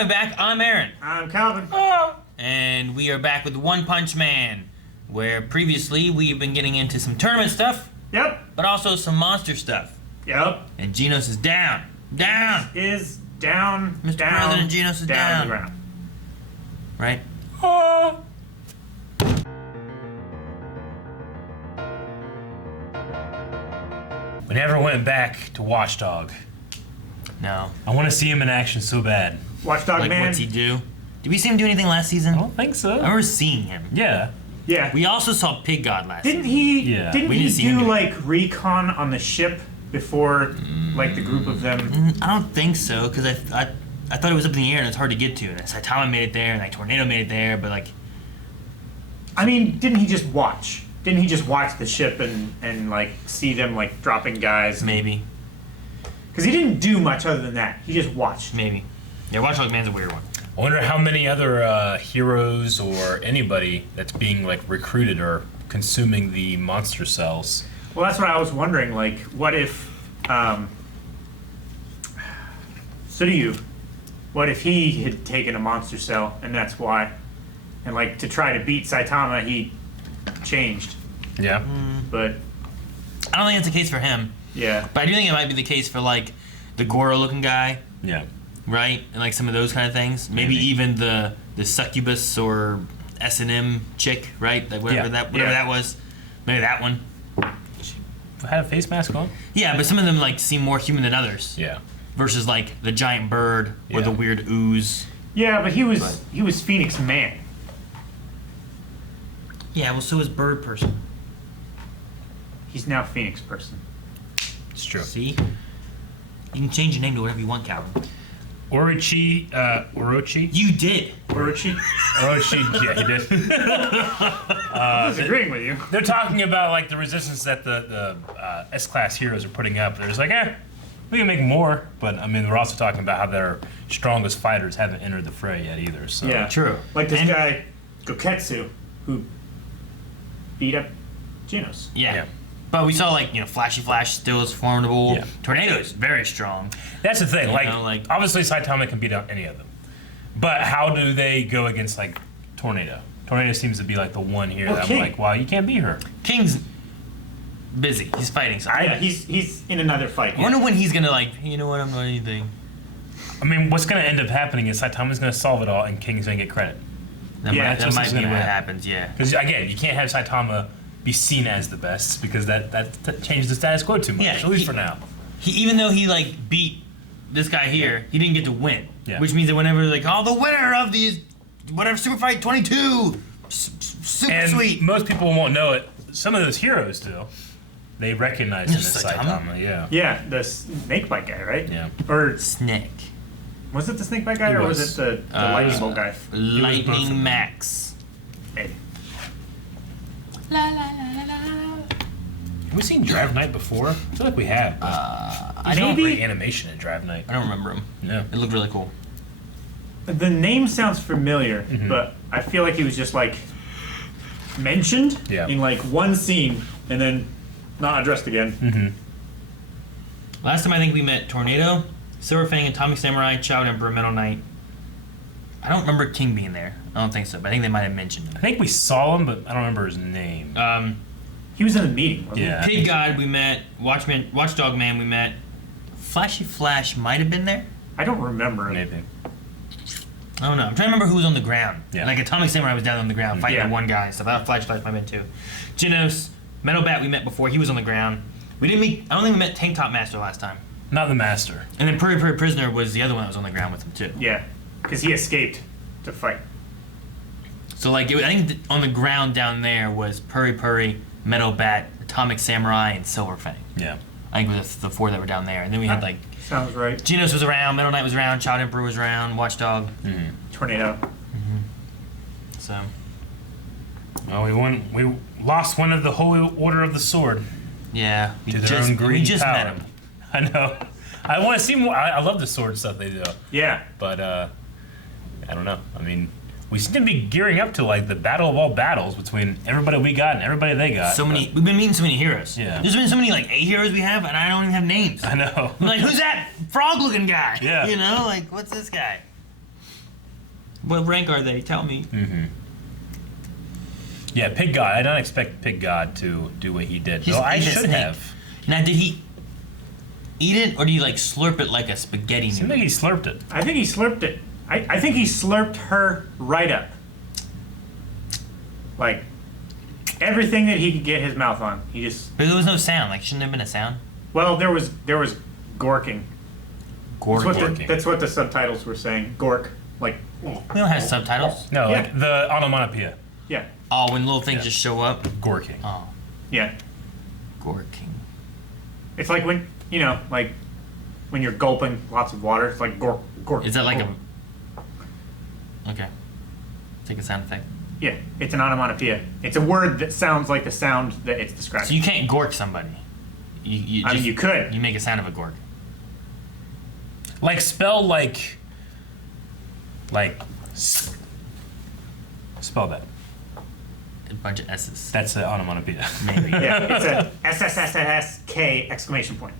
welcome back. I'm Aaron. I'm Calvin. And we are back with One Punch Man, where previously we've been getting into some tournament stuff, Yep. but also some monster stuff. Yep. And Genos is down. Down! Is down. Mr. Down, President Genos is down. to the ground. Right? We never went back to Watchdog. No. I want to see him in action so bad. Watchdog Like, Man. what's he do? Did we see him do anything last season? I don't think so. I remember seeing him. Yeah. Yeah. We also saw Pig God last Didn't season. he? Yeah. Didn't We he didn't see him do do it. like recon on the ship before, like the group of them? I don't think so, because I thought it was up in the air and it's hard to get to. And Saitama made it there, and like Tornado made it there, but like... I mean, didn't he just watch? Didn't he just watch the ship and like see them like dropping guys? Maybe. Because he didn't do much other than that. He just watched. Maybe. Yeah, Watchdog Man's a weird one. I wonder how many other heroes or anybody that's being like recruited or consuming the monster cells. Well, that's what I was wondering. Like, what if? So do you? What if he had taken a monster cell and that's why? And like to try to beat Saitama, he changed. Yeah. But I don't think it's the case for him, yeah, but I do think it might be the case for like the Goro-looking guy, Yeah. right? And like some of those kind of things. Maybe Maybe. even the succubus or S&M chick, right? Like whatever Yeah. that was. Maybe that one. Had a face mask on? Yeah, but some of them like seem more human than others. Yeah. Versus like the giant bird or Yeah. the weird ooze. yeah. But he was Phoenix Man. Yeah, well, so is Bird Person. He's now Phoenix Person. It's true. See? You can change your name to whatever you want, Calvin. Orochi. You did. Orochi. Orochi, yeah, he did. I'm disagreeing with you. They're talking about like the resistance that the S-class heroes are putting up. They're just like, we can make more. But I mean, we're also talking about how their strongest fighters haven't entered the fray yet either. So Yeah, True. Like this And- guy, Goketsu, who beat up Genos. Yeah. Yeah. But we saw like, Flashy Flash still is formidable. Yeah. Tornado is very strong. That's the thing. You Like, know, like- obviously Saitama can beat out any of them, but how do they go against like Tornado? Tornado seems to be like the one here Well, that I'm King. like, wow, you can't beat her. King's busy. He's fighting something. Yeah, he's in another fight. I wonder when he's gonna like, you know what, I'm not anything. I mean, what's going to end up happening is Saitama's going to solve it all, and King's going to get credit. That Yeah, might, that's that might what's be gonna what happen. happens, yeah. Because again, you can't have Saitama be seen as the best because that changes the status quo too much. Yeah, At least he- for now. Even though he like beat this guy here, he didn't get to win. Yeah. Which means that whenever like, the winner of these whatever Super Fight 22, super And sweet. most people won't know it. Some of those heroes do. They recognize him as Saitama? Saitama. Yeah. Yeah, the snakebite guy, right? Yeah. Or Snake. was it the snakebite guy, He or was was. it the lightning bolt guy? both of them. Lightning Max. Maybe. Have we seen Drive Night before? I feel like we have. I There's no maybe- great animation in Drive Night. don't remember him. Yeah. It looked really cool. The name sounds familiar, but I feel like he was just like mentioned Yeah. in like one scene and then not addressed again. Last time I think we met Tornado, Silver Fang, Atomic Samurai, Child Emperor, Metal Knight. I don't remember King being there. I don't think so, but I think they might have mentioned I him. think we saw him, but I don't remember his name. He was in the meeting, wasn't Yeah. Pig God we met, Watchdog Man we met. Flashy Flash might have been there. he? I don't remember him. Maybe. I don't know. I'm trying to remember who was on the ground. Yeah. Like Atomic Samurai was down on the ground fighting Yeah. that one guy and stuff. I thought Flash might have been too. Genos, Metal Bat we met before. He was on the ground. We didn't meet. I don't think we met Tank Top Master last time. Not the Master. And then Puri Puri Prisoner was the other one that was on the ground with him too. Yeah, because he escaped to fight. So like, I think on the ground down there was Puri Puri, Metal Bat, Atomic Samurai, and Silver Fang. Yeah. I think it was the four that were down there. And then we had like Sounds right. Genos was around, Metal Knight was around, Child Emperor was around, Watchdog. Tornado. So Well, we lost one of the Holy Order of the Sword yeah, to their own we green just power. met him. I know. I want to see more. I love the sword stuff they do, Yeah. but I don't know. I mean, we seem to be gearing up to like the battle of all battles between everybody we got and everybody they got. So many. We've been meeting so many heroes. Yeah. There's been so many like A heroes we have, and I don't even have names. I know. I'm like, who's that frog-looking guy? Yeah. You know, like what's this guy? What rank are they? Tell me. Yeah, Pig God. I don't expect Pig God to do what he did. Just Though I eat a should snake. have. Now, did he eat it, or do you like slurp it like a spaghetti Seemed noodle? like he slurped it. I think he slurped it. I think he slurped her right up. Like, everything that he could get his mouth on. He just... But there was no sound. Like, shouldn't have been a sound. Well, there was gorking. Gorking. That's what the subtitles were saying. Gork. Like, We don't have subtitles. No, Yeah. like the onomatopoeia. yeah. Oh, when little things Yeah. just show up. Gorking. Oh, Yeah. gorking. It's like when, like when you're gulping lots of water. It's like gork, gork. Is that like gork. Okay. Take a sound effect. Yeah, it's an onomatopoeia. It's a word that sounds like the sound that it's describing. So you can't gork somebody. You I mean, you could. You make a sound of a gork. Like spell like spell that. A bunch of S's. That's an onomatopoeia. Maybe. Yeah, it's a SSSSK exclamation point.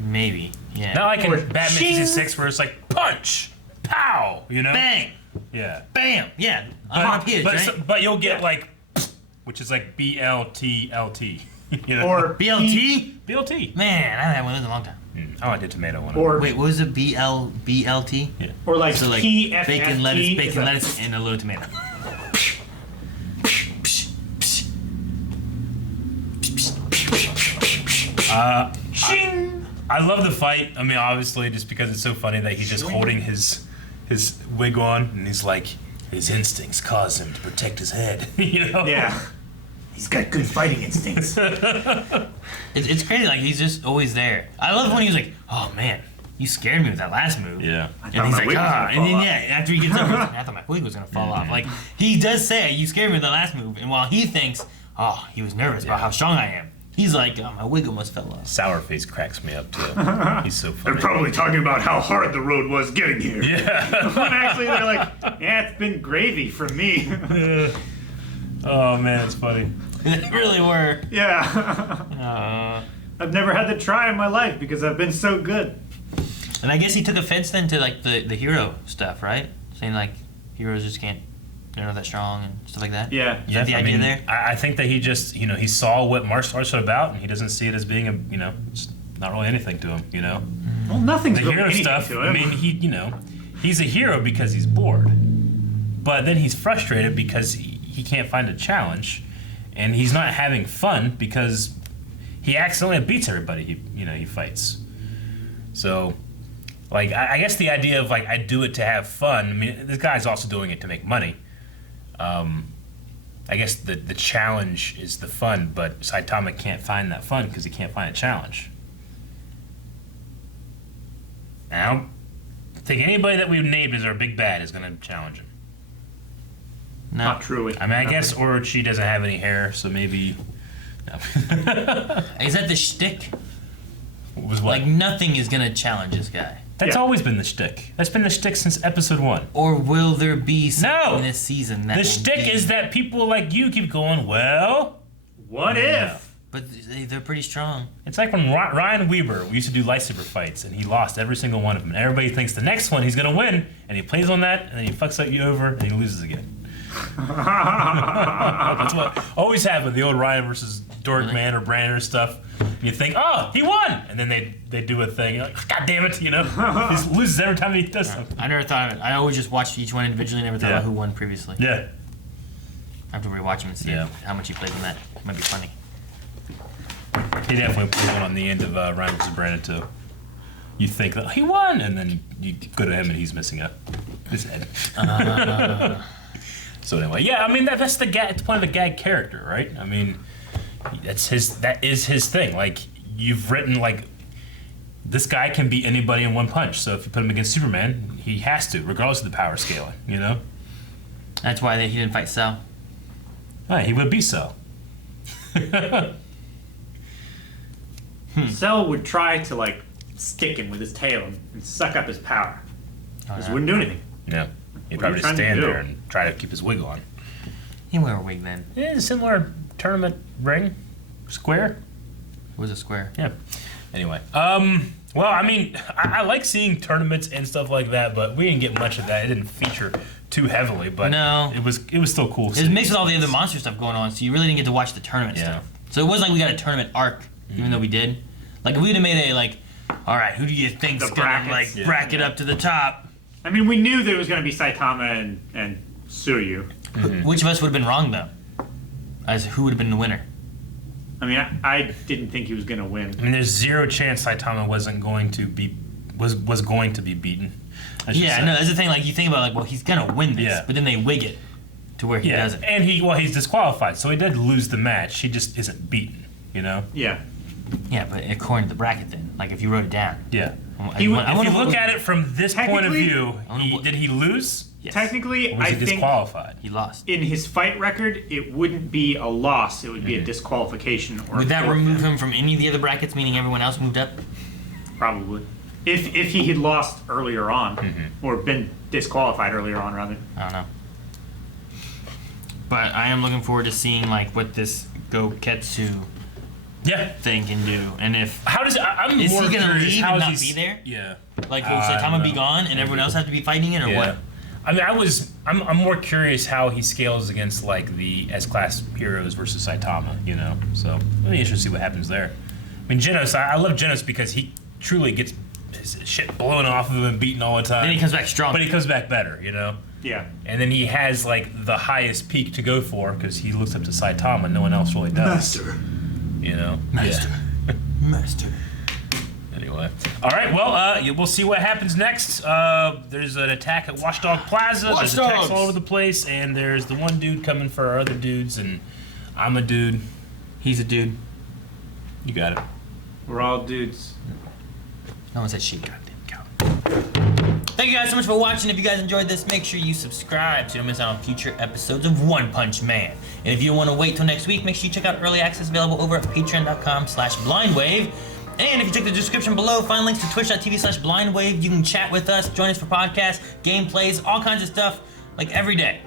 Maybe. Yeah. Not like in Or Batman shing. 66 where it's like punch, pow, you know? Bang! Yeah. Bam! Yeah. Onomatopoeias, right? But you'll get Yeah. like, which is like BLTLT. You know? Or BLT? BLT. Man, I haven't had one of those in a long time. Oh, I did tomato one. Or Wait, what was it? BLT? Yeah. or like So like PFFT bacon, lettuce, is bacon, a- lettuce, and a little tomato. Shing! I love the fight. I mean, obviously, just because it's so funny that he's just holding his wig on, and he's like, his instincts cause him to protect his head. You know? Yeah. He's got good fighting instincts. It's crazy. Like he's just always there. I love when he was like, "Oh man, you scared me with that last move." Yeah. I And thought he's my like, wig was gonna and fall then off. yeah, after he gets over, he's like, I thought my wig was gonna fall off. Like he does say, "You scared me with the last move," and while he thinks, "Oh, he was nervous about how strong I am," he's like, "Oh, my wig almost fell off." Sourface cracks me up too. He's so They're funny. probably talking about how hard the road was getting here. Yeah. When actually they're like, yeah, it's been gravy for me. Oh man, it's funny. They really were. Yeah. I've never had to try in my life because I've been so good. And I guess he took offense then to like the hero stuff, right? Saying like heroes just can't, they're not that strong and stuff like that. Yeah. Is that the idea there? I think that he just, he saw what martial arts are about, and he doesn't see it as being it's not really anything to him, Well, nothing's The really hero anything stuff, to him. I mean, he's a hero because he's bored. But then he's frustrated because he can't find a challenge, and he's not having fun because he accidentally beats everybody he fights. So, like, I guess the idea of, like, I do it to have fun, I mean, this guy's also doing it to make money. I guess the challenge is the fun, but Saitama can't find that fun because he can't find a challenge. I don't think anybody that we've named as our big bad is going to challenge him. No. Not truly. I mean, I guess Orochi doesn't have any hair, so maybe... No. Is that the shtick? Was what? Like nothing is gonna challenge this guy. That's Yeah. always been the shtick. That's been the shtick since episode 1. Or will there be something No! this season that The will shtick be- is that people like you keep going, well... What if? But they're pretty strong. It's like when Ryan Weber, we used to do lightsaber fights, and he lost every single one of them. And everybody thinks the next one he's going to win, and he plays on that, and then he fucks up you over, and he loses again. That's what always happened, the old Ryan versus Dorkman or Brandon stuff. You think, oh, he won! And then they do a thing, you're like, God damn it, He just loses every time he does something. I never thought of it. I always just watched each one individually, never thought Yeah. about who won previously. Yeah. I have to rewatch them and see Yeah. how much he played on that. It might be funny. He definitely put one on the end of Ryan versus Brandon, too. You think, that he won! And then you go to him and he's missing his head. So anyway, yeah, I mean that's the point of the gag character, right? I mean, that is his thing. Like you've written like this guy can beat anybody in one punch. So if you put him against Superman, he has to, regardless of the power scaling. That's why he didn't fight Cell. Right, he would be so. Cell would try to like stick him with his tail and suck up his power. Just wouldn't do anything. Yeah, he'd What are probably you just trying to stand do? there and try to keep his wig on. He wear a wig then. Yeah, a similar tournament ring, square. It was a square. Yeah. Anyway, Well, I mean, I like seeing tournaments and stuff like that, but we didn't get much of that. It didn't feature too heavily, but No. it was still cool. It was mixed with all the other monster stuff going on, so you really didn't get to watch the tournament stuff. So it wasn't like we got a tournament arc, even though we did. Like if we'd have made a all right, who do you think's The gonna brackets. bracket up to the top? I mean, we knew there was going to be Saitama and Suryu. Which of us would have been wrong though? As who would have been the winner? I mean, I didn't think he was going to win. I mean, there's zero chance Saitama was going to be beaten. Yeah, no, that's the thing. Like you think about, well, he's gonna win this, Yeah. but then they wig it to where he doesn't. And he's disqualified, so he did lose the match. He just isn't beaten, you know? Yeah. Yeah, but according to the bracket, then, like if you wrote it down, Yeah. I wonder If you what look at it from this point of Technically- view, I wonder what- did he lose? Yes. Technically, Or was I he think disqualified? He lost. in his fight record, it wouldn't be a loss. It would be a disqualification. Or Would that a remove him from any of the other brackets, meaning everyone else moved up? Probably. If he had lost earlier on, or been disqualified earlier on, rather. I don't know. But I am looking forward to seeing like what this Goketsu Yeah. thing can do, and if How does I'm Is more he gonna curious leave how and not he's- be there? Yeah. like will I Saitama don't be know. gone and everyone else have to be fighting it, or Yeah. what? I mean, I'm more curious how he scales against like the S-class heroes versus Saitama, you know. So it'll be interesting to see what happens there. I mean, Genos, I love Genos because he truly gets his shit blown off of him and beaten all the time. Then he comes back strong. but he comes back better, you know. Yeah. And then he has like the highest peak to go for because he looks up to Saitama. No one else really does. You know. Master. Master. Anyway. All right. Well, we'll see what happens next. There's an attack at Watchdog Plaza. There's attacks Watchdogs! all over the place, and there's the one dude coming for our other dudes, and I'm a dude. He's a dude. You got it. We're all dudes. No one said shit. Goddamn cow. Thank you guys so much for watching. If you guys enjoyed this, make sure you subscribe so you don't miss out on future episodes of One Punch Man. And if you want to wait till next week, make sure you check out early access available over at patreon.com/blindwave. And if you check the description below, find links to twitch.tv/blindwave. You can chat with us, join us for podcasts, gameplays, all kinds of stuff, like every day.